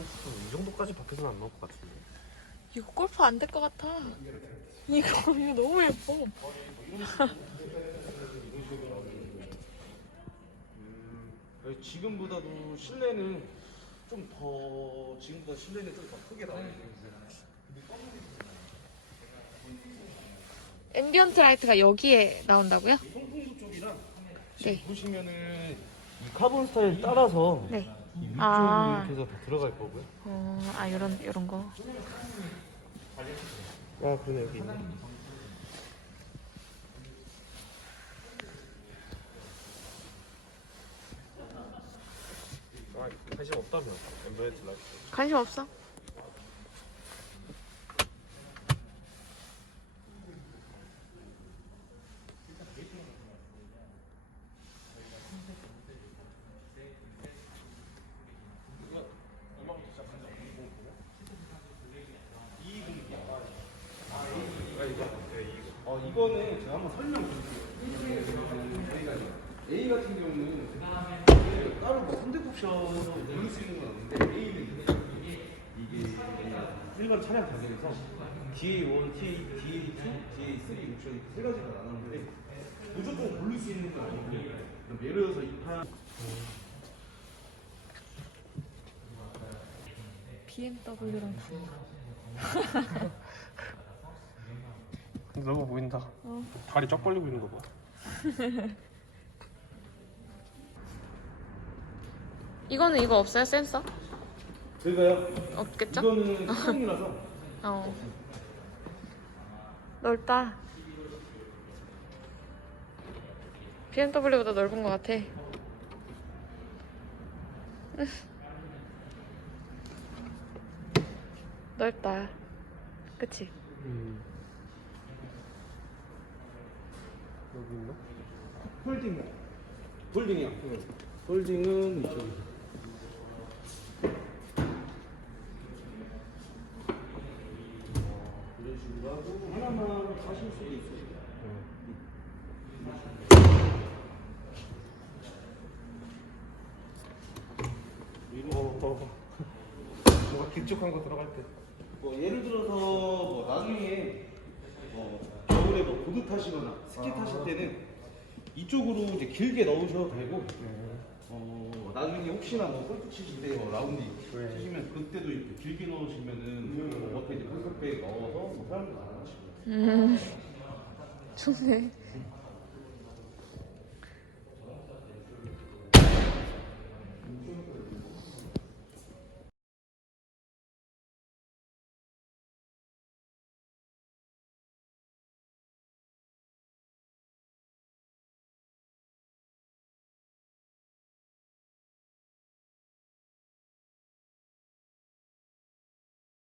이 정도까지 밖에서는 안 나올 것 같은데. 이거 골프 안 될 것 같아. 이거 이거 너무 예뻐. 음, 지금보다도 실내는 좀 더 지금보다 실내는 좀 더 크게 나와요. 앰비언트 라이트가 여기에 나온다고요? 송풍구 쪽이랑 네. 보시면은 이 카본 스타일 따라서 네. 이쪽으로 아. 이렇게 해서 다 들어갈 거고요. 어, 아 이런 이런 거. 아 그러네 여기 있네. 아 관심 없다며 엠베드 라이트. 관심 없어? 어 이거는 제가 한번 설명 드릴게요. A 같은 경우는 따로 뭐 선택옵션으로 고를 수 있는 건 없는데 A는 이게 일반 차량 가격에서 DA1, DA, DA2, DA3 옵션이 세 가지가 나누는데 무조건 고를 수 있는 건 아니고 예를 들어서 이판 BMW랑 달라. 너무 보인다. 어. 다리 쫙 벌리고 있는 거 봐. 이거는 이거 없어요 센서? 저희가요 없겠죠? 이거는 수동이라서 어. 넓다. BMW보다 넓은 것 같아. 넓다. 그치? 음. 여기 있나? 이쪽에 이런 식으로 하고 하나만 사실 수도 있어요 어, 어. 뭔가 길쭉한 거 들어갈 때. 뭐 예를 들어서 뭐 나중에 뭐 겨울에 뭐 보드 타시거나 스키 타실 때는 이쪽으로 이제 길게 넣으셔도 되고 어 나중에 혹시나 뭐 골프 치실 때뭐 라운드 네. 치시면 그때도 이렇게 길게 넣으시면은 뭐 옆에 이제 폴컵백 넣어서 뭐 사용도 가능하시고 음. 좋네.